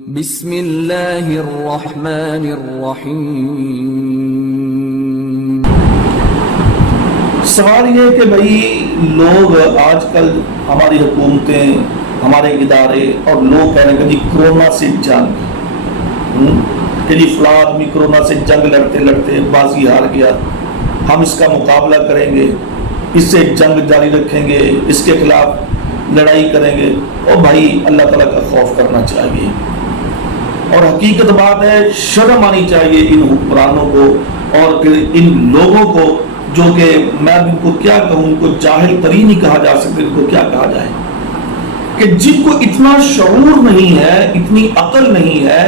بسم اللہ الرحمن الرحیم۔ سوال یہ کہ بھائی لوگ آج کل ہماری حکومتیں، ہمارے ادارے اور لوگ کہہ رہے ہیں کہ جی کرونا سے جنگ، کہ جی فلاں آدمی کرونا سے جنگ لڑتے لڑتے بازی ہار گیا، ہم اس کا مقابلہ کریں گے، اس سے جنگ جاری رکھیں گے، اس کے خلاف لڑائی کریں گے۔ اور بھائی اللہ تعالیٰ کا خوف کرنا چاہیے، اور حقیقت بات ہے شرم آنی چاہیے ان حکمرانوں کو اور پھر ان لوگوں کو، جو کہ میں ان کو کیا کہوں، ان کو جاہل ترین ہی کہا جا سکتے، ان کو کیا کہا جائے، کہ جن کو اتنا شعور نہیں ہے، اتنی عقل نہیں ہے،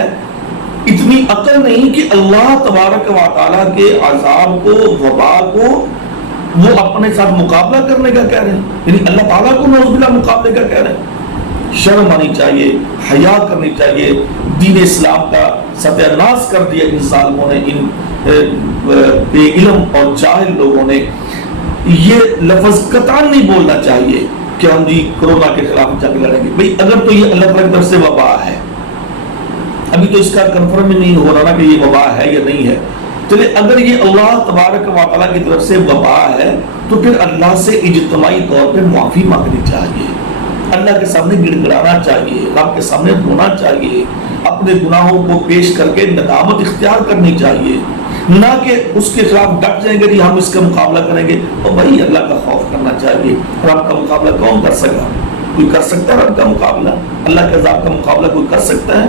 اتنی عقل نہیں کہ اللہ تبارک و تعالیٰ کے عذاب کو، وبا کو وہ اپنے ساتھ مقابلہ کرنے کا کہہ رہے ہیں، یعنی اللہ تعالیٰ کو نعوذ باللہ مقابلے کا کہہ رہے ہیں۔ شرم آنی چاہیے، حیا کرنی چاہیے۔ دین اسلام کا ستیہ ناش کر دیا ان ظالموں نے، ان بے علم اور جاہل لوگوں نے۔ یہ لفظ قطعاً نہیں بولنا چاہیے کہ ہم جی کرونا کے خلاف جنگ لڑیں گے۔ بھئی اگر تو یہ اللہ تعالیٰ کی طرف سے وبا ہے، ابھی تو اس کا کنفرم نہیں ہو رہا نا کہ یہ وبا ہے یا نہیں ہے، چلے اگر یہ اللہ تبارک و تعالیٰ کی طرف سے وبا ہے تو پھر اللہ سے اجتماعی طور پہ معافی مانگنی چاہیے، اللہ کے سامنے گڑ گڑانا چاہیے، رب کے سامنے رونا چاہیے، اپنے گناہوں کو پیش کر کے ندامت اختیار کرنی چاہیے، نہ کہ اس کے خلاف ڈٹ جائیں گے کہ ہم اس کا مقابلہ کریں گے۔ اور بھائی اللہ کا خوف کرنا چاہیے۔ رب کا مقابلہ کون کر سکا؟ کوئی کر سکتا ہے رب کا مقابلہ؟ اللہ کے عذاب کا مقابلہ کوئی کر سکتا ہے؟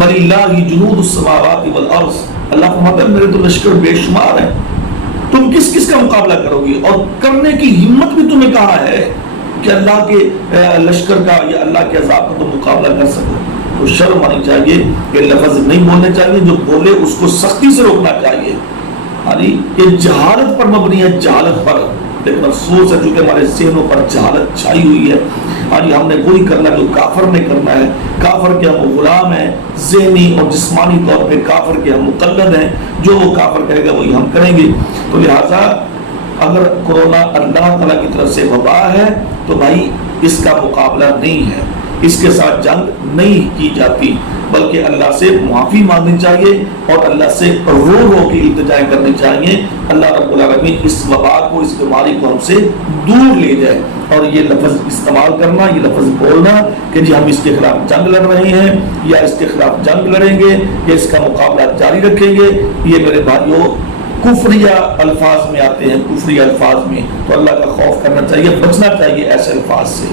وَلِلَّهِ جُنُودُ السَّمَاوَاتِ وَالْأَرْضِ، اللہ فرماتا ہے میرے تو لشکر بے شمار ہیں، تم کس کس کا مقابلہ کرو گی؟ اور کرنے کی ہمت بھی تمہیں کہا ہے کہ اللہ کے لشکر کا یا اللہ کے عذاب کا تم مقابلہ کر سکو؟ تو شرم آنی چاہیے کہ لفظ نہیں بولنے چاہیے، جو بولے اس کو سختی سے روکنا چاہیے۔ یہ جہالت پر مبنی ہے، جہالت پر، لیکن افسوس ہے چونکہ ہمارے ذہنوں پر جہالت چھائی ہوئی ہے۔ ہم نے وہی کرنا جو کافر نے کرنا ہے، کافر کے ہم غلام ہیں، ذہنی اور جسمانی طور پہ کافر کے ہم مقلد ہیں، جو وہ کافر کہے گا وہی ہم کریں گے۔ تو لہٰذا اگر کرونا اللہ تعالیٰ کی طرف سے وبا ہے تو بھائی اس کا مقابلہ نہیں ہے، اس کے ساتھ جنگ نہیں کی جاتی، بلکہ اللہ سے معافی مانگنی چاہیے اور اللہ سے رو رو کی التجائیں کرنی چاہیے۔ اللہ رب العالمین اس وبا کو، اس بیماری کو ہم سے دور لے جائے۔ اور یہ لفظ استعمال کرنا، یہ لفظ بولنا کہ جی ہم اس کے خلاف جنگ لڑ رہے ہیں یا اس کے خلاف جنگ لڑیں گے یا اس کا مقابلہ جاری رکھیں گے، یہ میرے بھائیوں کفریہ الفاظ میں آتے ہیں، کفریہ الفاظ میں۔ تو اللہ کا خوف کرنا چاہیے، بچنا چاہیے ایسے الفاظ سے۔